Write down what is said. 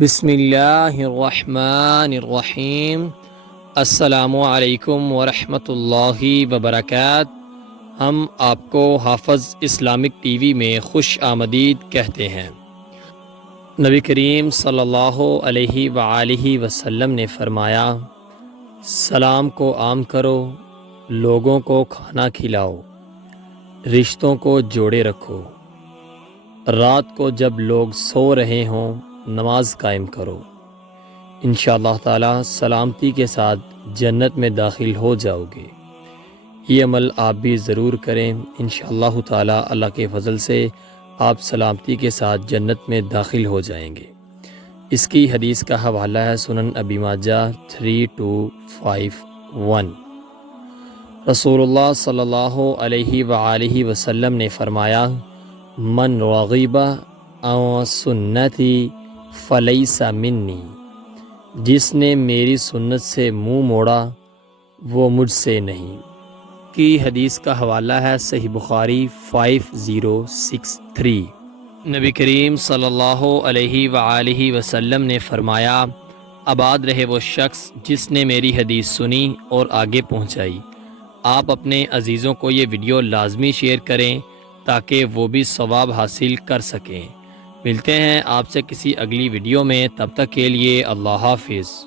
بسم اللہ الرحمن الرحیم۔ السلام علیکم ورحمۃ اللہ وبرکاتہ۔ ہم آپ کو حافظ اسلامک ٹی وی میں خوش آمدید کہتے ہیں۔ نبی کریم صلی اللہ علیہ وآلہ وسلم نے فرمایا، سلام کو عام کرو، لوگوں کو کھانا کھلاؤ، رشتوں کو جوڑے رکھو، رات کو جب لوگ سو رہے ہوں نماز قائم کرو، انشاءاللہ تعالی سلامتی کے ساتھ جنت میں داخل ہو جاؤ گے۔ یہ عمل آپ بھی ضرور کریں، انشاءاللہ تعالی اللہ کے فضل سے آپ سلامتی کے ساتھ جنت میں داخل ہو جائیں گے۔ اس کی حدیث کا حوالہ ہے سنن ابی ماجہ 3251۔ رسول اللہ صلی اللہ علیہ وآلہ وسلم نے فرمایا، من رغب عن سنتی فلیس منی، جس نے میری سنت سے منہ موڑا وہ مجھ سے نہیں۔ کی حدیث کا حوالہ ہے صحیح بخاری 5063۔ نبی کریم صلی اللہ علیہ وآلہ وسلم نے فرمایا، آباد رہے وہ شخص جس نے میری حدیث سنی اور آگے پہنچائی۔ آپ اپنے عزیزوں کو یہ ویڈیو لازمی شیئر کریں تاکہ وہ بھی ثواب حاصل کر سکیں۔ ملتے ہیں آپ سے کسی اگلی ویڈیو میں، تب تک کے لیے اللہ حافظ۔